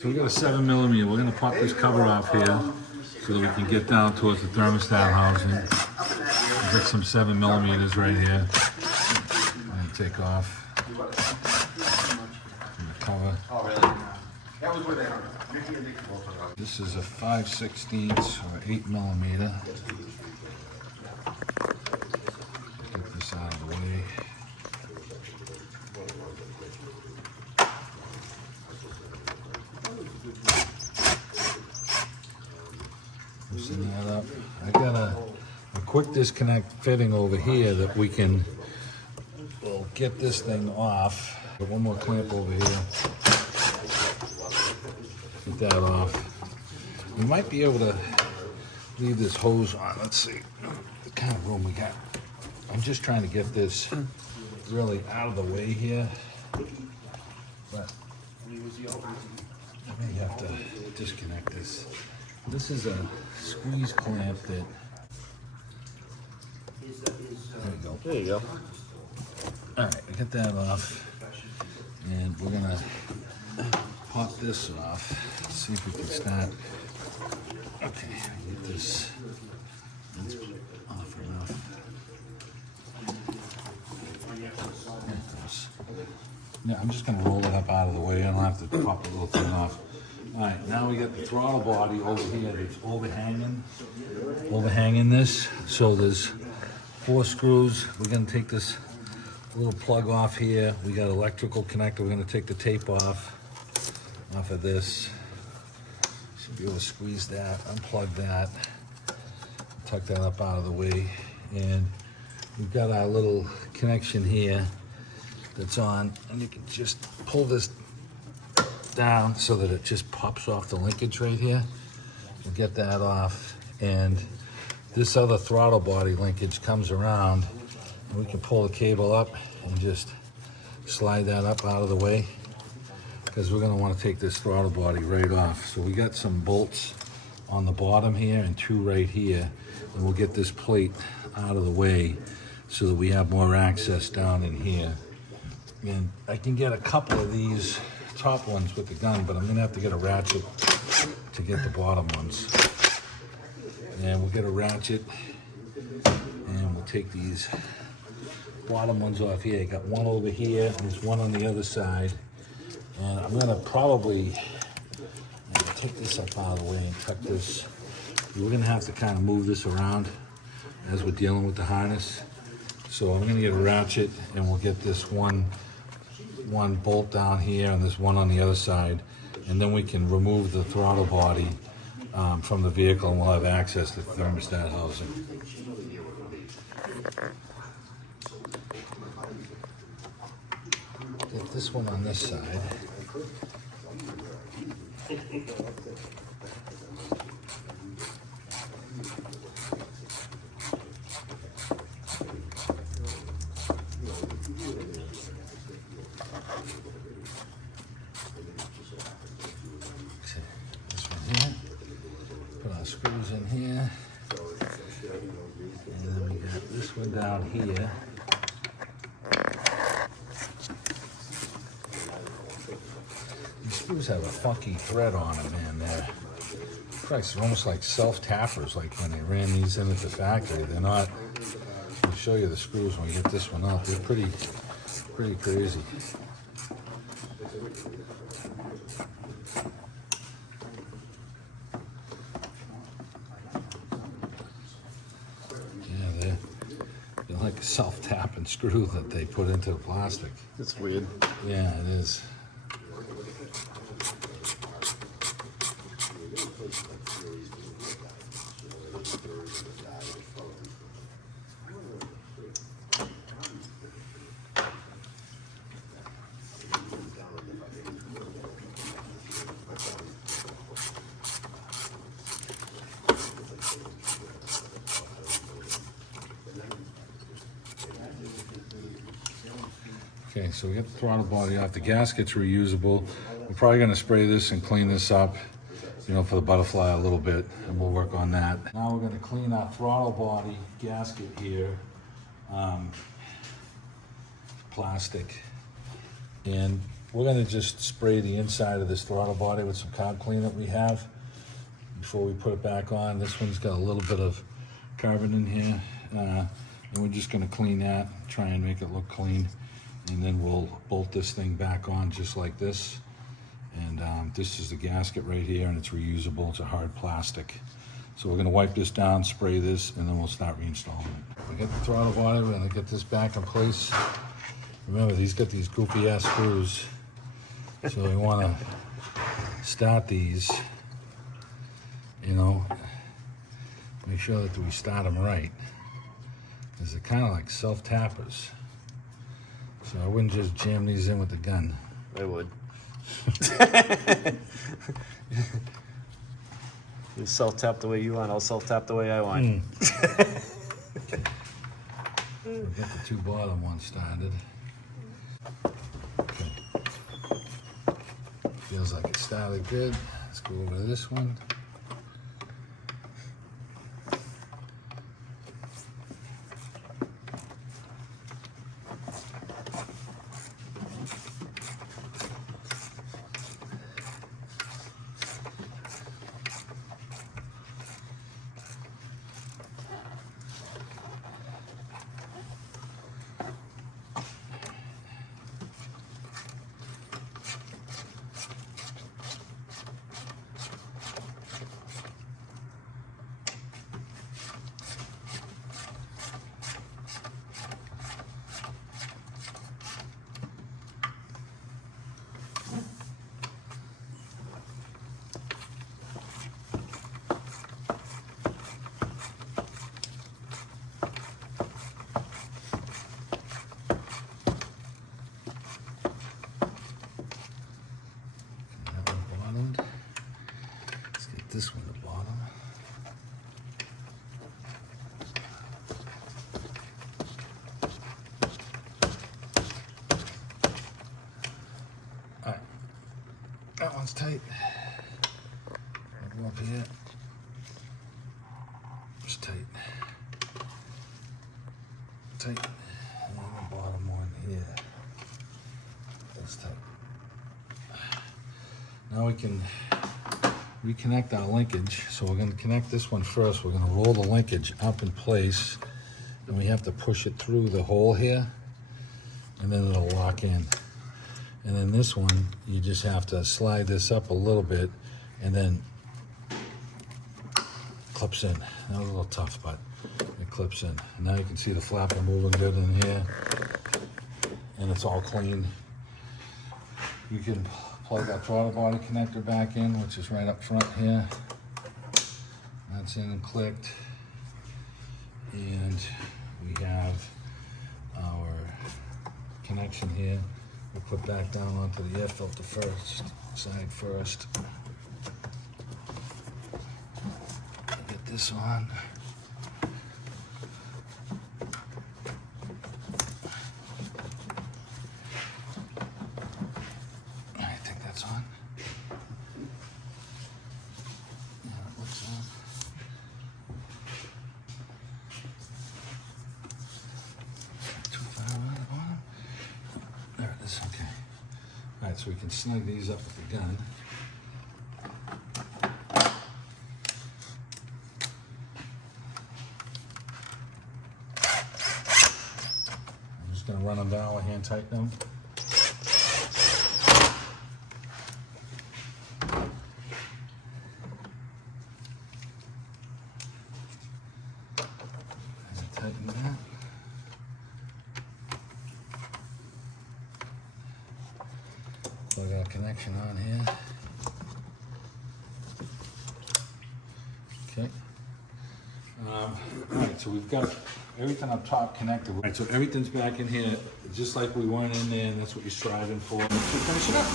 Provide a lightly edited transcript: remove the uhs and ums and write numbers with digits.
So we got a 7mm. We're gonna pop this cover off here so that we can get down towards the thermostat housing. We've got some 7mm right here. I'm gonna take off the cover. This is a 5/16 or 8mm. Get this out of the way. Loosen that up. I got a quick disconnect fitting over here that we'll get this thing off. Got one more clamp over here. Get that off. We might be able to leave this hose on. Let's see what kind of room we got. I'm just trying to get this really out of the way here. But I may have to disconnect this. This is a squeeze clamp that. There you go. There you go. All right, we get that off, and we're gonna pop this off. Let's see if we can start. Okay, get this off enough. There it goes. Yeah, I'm just gonna roll it up out of the way. I don't have to pop the little thing off. All right, now we got the throttle body over here that's overhanging this. So there's 4 screws. We're gonna take this little plug off here. We got electrical connector. We're gonna take the tape off of this. Should be able to squeeze that, unplug that, tuck that up out of the way. And we've got our little connection here that's on, and you can just pull this down so that it just pops off the linkage right here. We'll get that off, and this other throttle body linkage comes around, and we can pull the cable up and just slide that up out of the way, because we're going to want to take this throttle body right off. So we got some bolts on the bottom here and 2 right here, and we'll get this plate out of the way so that we have more access down in here. And I can get a couple of these top ones with the gun, but I'm gonna have to get a ratchet to get the bottom ones. And we'll get a ratchet, and we'll take these bottom ones off here. I got one over here, and there's one on the other side. And I'm gonna probably take this up out of the way and tuck this. We're gonna have to kind of move this around as we're dealing with the harness. So I'm gonna get a ratchet, and we'll get this one bolt down here, and there's one on the other side, and then we can remove the throttle body from the vehicle, and we'll have access to the thermostat housing. Get this one on this side. Screws in here, and then we got this one down here. These screws have a funky thread on them, man. They're almost like self-tappers, like when they ran these in at the factory. They're not. I'll show you the screws when we get this one up. They're pretty crazy. Like a self-tapping screw that they put into the plastic. It's weird. Yeah, it is. Okay, so we got the throttle body off. The gasket's reusable. We're probably going to spray this and clean this up, you know, for the butterfly a little bit, and we'll work on that. Now we're going to clean our throttle body gasket here. Plastic. And we're gonna just spray the inside of this throttle body with some carb clean that we have before we put it back on. This one's got a little bit of carbon in here, and we're just gonna clean that, try and make it look clean, and then we'll bolt this thing back on just like this. And this is the gasket right here, and it's reusable. It's a hard plastic. So we're gonna wipe this down, spray this, and then we'll start reinstalling it. We got the throttle body, we're gonna get this back in place. Remember, he's got these goofy ass screws. So we wanna start these, you know, make sure that we start them right. Because they're kind of like self-tappers. So I wouldn't just jam these in with the gun. I would. You self-tap the way you want, I'll self-tap the way I want. We'll get the two bottom ones started. Okay. Feels like it started good. Let's go over to this one. Let's get this one at the bottom. All right, that one's tight. I'll go up here. It's tight. Tight. And then the bottom one here. That's tight. Now we can reconnect our linkage. So we're going to connect this one first. We're going to roll the linkage up in place, and we have to push it through the hole here, and then it'll lock in. And then this one, you just have to slide this up a little bit, and then clips in. That was a little tough, but it clips in. And now you can see the flapper moving good in here, and it's all clean. You can plug that throttle body connector back in, which is right up front here. That's in and clicked. And we have our connection here. We'll put back down onto the air filter first, side first. Get this on. On. Yeah, it looks on. Too far on the bottom. There it is, okay. All right, so we can snug these up with the gun. I'm just gonna run them down with hand tighten them. Tighten that. Plug our connection on here. Okay. All right, so we've got everything up top connected. All right, so everything's back in here just like we weren't in there, and that's what you're striving for. Let's finish it up.